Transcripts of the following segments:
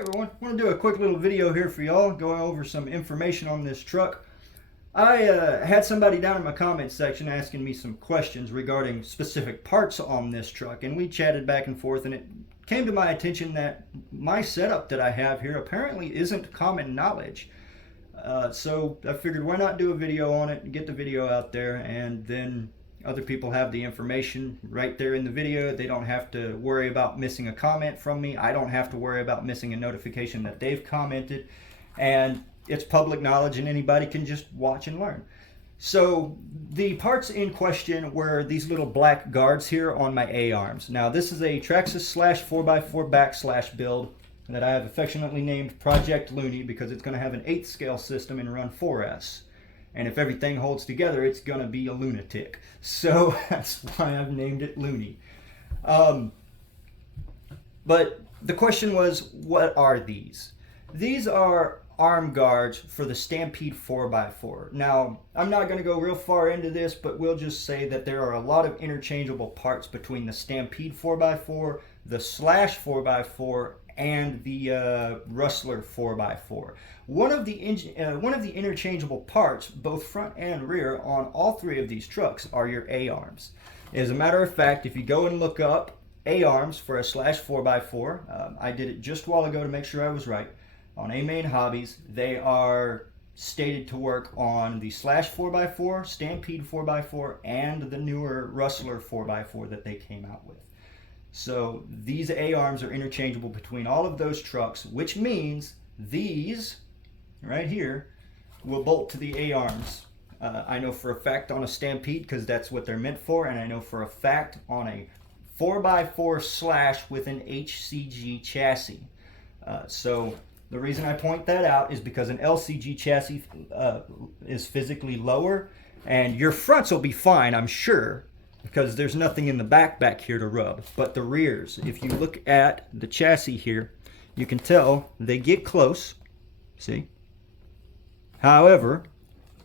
Everyone, I want to do a quick little video here for y'all, going over some information on this truck. I had somebody down in my comment section asking me some questions regarding specific parts on this truck, and we chatted back and forth, and it came to my attention that my setup that I have here apparently isn't common knowledge. So I figured, why not do a video on it and get the video out there, and then other people have the information right there in the video. They don't have to worry about missing a comment from me. I don't have to worry about missing a notification that they've commented. And it's public knowledge and anybody can just watch and learn. So the parts in question were these little black guards here on my A-arms. Now this is a Traxxas slash 4x4 backslash build that I have affectionately named Project Looney because it's going to have an 8th scale system and run 4S. And if everything holds together, it's going to be a lunatic. So that's why I've named it Looney. But the question was, what are these? These are arm guards for the Stampede 4x4. Now, I'm not going to go real far into this, but we'll just say that there are a lot of interchangeable parts between the Stampede 4x4, the Slash 4x4, and the Rustler 4x4. One of the interchangeable parts, both front and rear, on all three of these trucks are your A-arms. As a matter of fact, if you go and look up A-arms for a Slash 4x4, I did it just a while ago to make sure I was right, on A-Main Hobbies, they are stated to work on the Slash 4x4, Stampede 4x4, and the newer Rustler 4x4 that they came out with. So these A-arms are interchangeable between all of those trucks, which means these right here will bolt to the A-arms. I know for a fact on a Stampede because that's what they're meant for, and I know for a fact on a 4x4 Slash with an HCG chassis. So the reason I point that out is because an LCG chassis is physically lower, and your fronts will be fine, I'm sure, because there's nothing in the back here to rub. But the rears, if you look at the chassis here, you can tell they get close, see? However,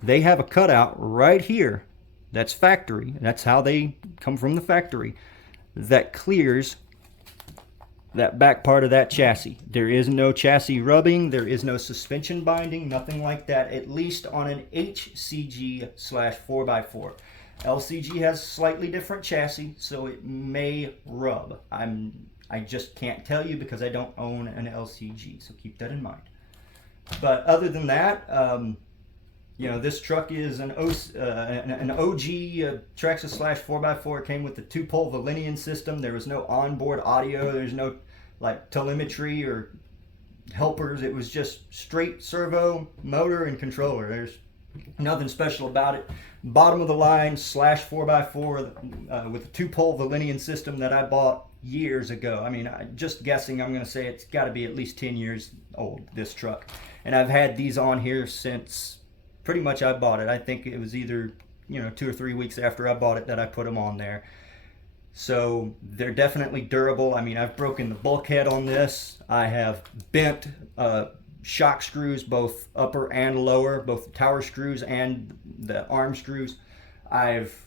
they have a cutout right here, that's factory, that's how they come from the factory, that clears that back part of that chassis. There is no chassis rubbing, there is no suspension binding, nothing like that, at least on an HCG slash 4x4. LCG has slightly different chassis, so it may rub. I just can't tell you because I don't own an LCG, so keep that in mind. But other than that, you know, this truck is an OG Traxxas slash 4x4. It came with the 2-pole Valenian system. There was no onboard audio. There's no like telemetry or helpers. It was just straight servo, motor, and controller. There's nothing special about it. Bottom of the line slash 4x4 with a 2-pole Valenian system that I bought years ago. I mean, just guessing, I'm going to say it's got to be at least 10 years old, this truck. And I've had these on here since pretty much I bought it. I think it was either, 2 or 3 weeks after I bought it that I put them on there. So they're definitely durable. I mean, I've broken the bulkhead on this. I have bent shock screws, both upper and lower, both the tower screws and the arm screws. I've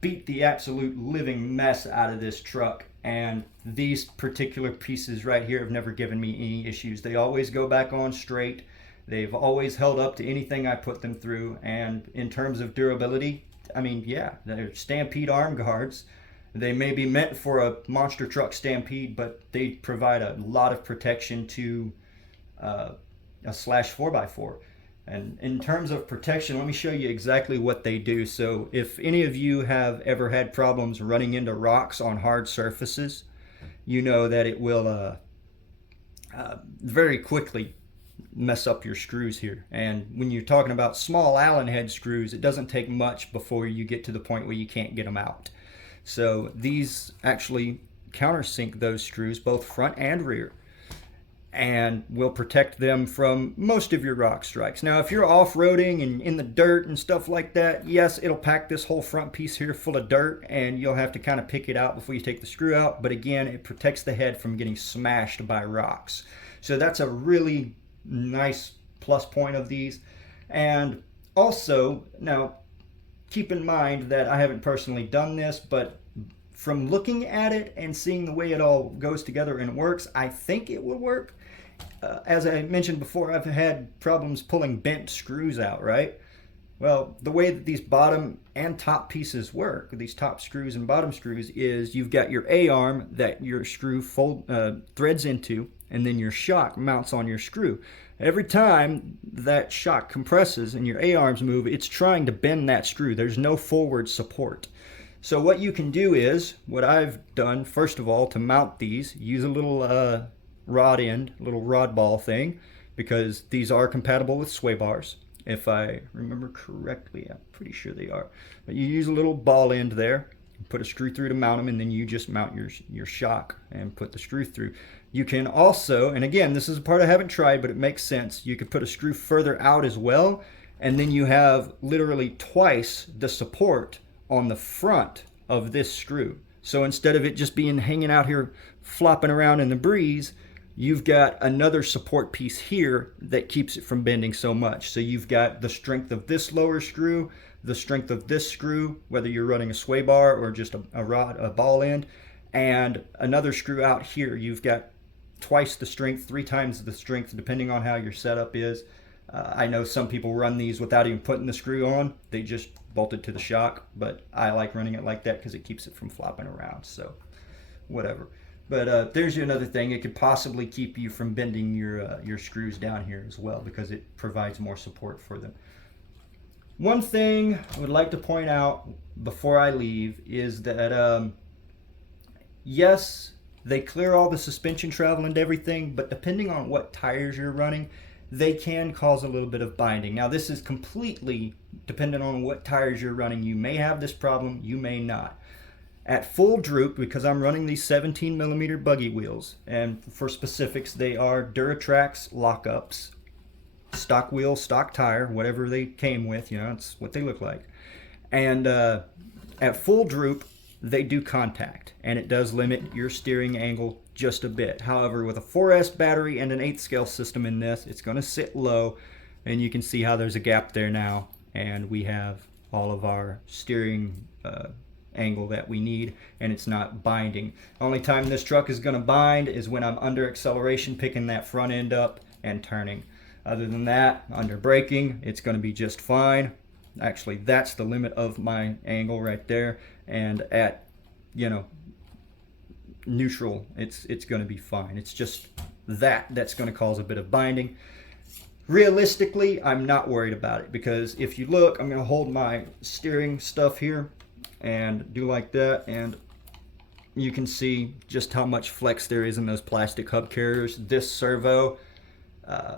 beat the absolute living mess out of this truck, and these particular pieces right here have never given me any issues. They always go back on straight. They've always held up to anything I put them through, and in terms of durability, I mean, yeah, they're Stampede arm guards. They may be meant for a monster truck Stampede, but they provide a lot of protection to a slash 4x4. And in terms of protection, let me show you exactly what they do. So if any of you have ever had problems running into rocks on hard surfaces, you know that it will very quickly mess up your screws here. And when you're talking about small Allen head screws, it doesn't take much before you get to the point where you can't get them out. So these actually countersink those screws, both front and rear, and will protect them from most of your rock strikes. Now, if you're off-roading and in the dirt and stuff like that, yes, it'll pack this whole front piece here full of dirt, and you'll have to kind of pick it out before you take the screw out. But again, it protects the head from getting smashed by rocks. So that's a really nice plus point of these. And also, now, keep in mind that I haven't personally done this, but from looking at it and seeing the way it all goes together and works, I think it will work. as I mentioned before, I've had problems pulling bent screws out, right? Well, the way that these bottom and top pieces work, these top screws and bottom screws, is you've got your A-arm that your screw threads into, and then your shock mounts on your screw. Every time that shock compresses and your A-arms move, it's trying to bend that screw. There's no forward support. So what you can do is, what I've done, first of all, to mount these, use a little rod end, little rod ball thing, because these are compatible with sway bars. If I remember correctly, I'm pretty sure they are. But you use a little ball end there, put a screw through to mount them, and then you just mount your shock and put the screw through. You can also, and again, this is a part I haven't tried, but it makes sense, you could put a screw further out as well, and then you have literally twice the support on the front of this screw. So instead of it just being hanging out here flopping around in the breeze, you've got another support piece here that keeps it from bending so much. So you've got the strength of this lower screw, the strength of this screw, whether you're running a sway bar or just a ball end, and another screw out here. You've got twice the strength, 3 times the strength, depending on how your setup is. I know some people run these without even putting the screw on. They just bolt it to the shock, but I like running it like that because it keeps it from flopping around. So whatever. But there's another thing. It could possibly keep you from bending your screws down here as well, because it provides more support for them. One thing I would like to point out before I leave is that yes, they clear all the suspension travel and everything, but depending on what tires you're running, they can cause a little bit of binding. Now this is completely dependent on what tires you're running. You may have this problem, you may not. At full droop, because I'm running these 17mm buggy wheels, and for specifics, they are Duratrax lockups, stock wheel, stock tire, whatever they came with, it's what they look like. And at full droop, they do contact, and it does limit your steering angle just a bit. However, with a 4S battery and an 8th scale system in this, it's going to sit low, and you can see how there's a gap there now, and we have all of our steering angle that we need, and it's not binding. The only time this truck is going to bind is when I'm under acceleration, picking that front end up and turning. Other than that, under braking, it's going to be just fine. Actually, that's the limit of my angle right there, and at neutral, it's going to be fine. It's just that's going to cause a bit of binding. Realistically, I'm not worried about it, because if you look, I'm going to hold my steering stuff here and do like that, and you can see just how much flex there is in those plastic hub carriers. This servo,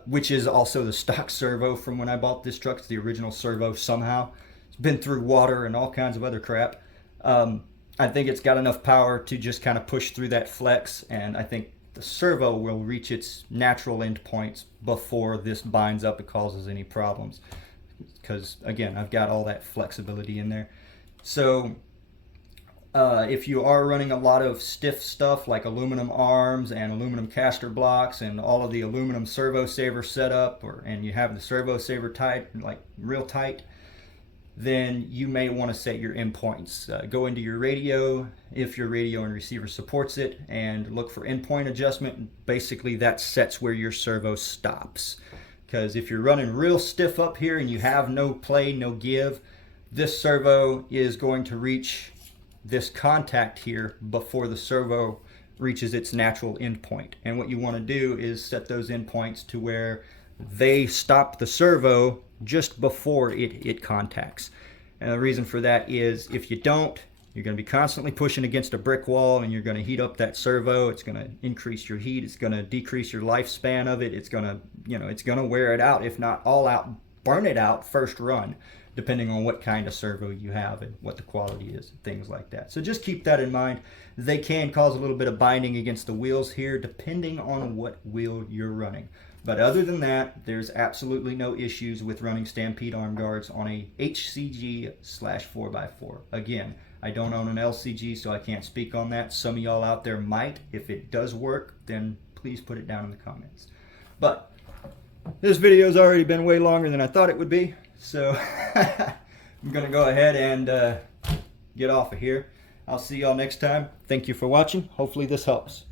which is also the stock servo from when I bought this truck, it's the original servo somehow. It's been through water and all kinds of other crap. I think it's got enough power to just kind of push through that flex, and I think the servo will reach its natural end points before this binds up and causes any problems, because again, I've got all that flexibility in there. So if you are running a lot of stiff stuff like aluminum arms and aluminum caster blocks and all of the aluminum servo saver setup, and you have the servo saver tight, like real tight, then you may want to set your endpoints. Go into your radio, if your radio and receiver supports it, and look for endpoint adjustment. Basically, that sets where your servo stops. Because if you're running real stiff up here and you have no play, no give, this servo is going to reach this contact here before the servo reaches its natural endpoint. And what you want to do is set those endpoints to where they stop the servo just before it contacts. And the reason for that is, if you don't, you're going to be constantly pushing against a brick wall, and you're going to heat up that servo. It's going to increase your heat. It's going to decrease your lifespan of it. It's going to, it's going to wear it out, if not all out, burn it out first run, depending on what kind of servo you have and what the quality is, things like that. So just keep that in mind. They can cause a little bit of binding against the wheels here, depending on what wheel you're running. But other than that, there's absolutely no issues with running Stampede arm guards on a HCG/4x4. Again, I don't own an LCG, so I can't speak on that. Some of y'all out there might. If it does work, then please put it down in the comments. But this video's already been way longer than I thought it would be, so I'm going to go ahead and get off of here. I'll see y'all next time. Thank you for watching. Hopefully this helps.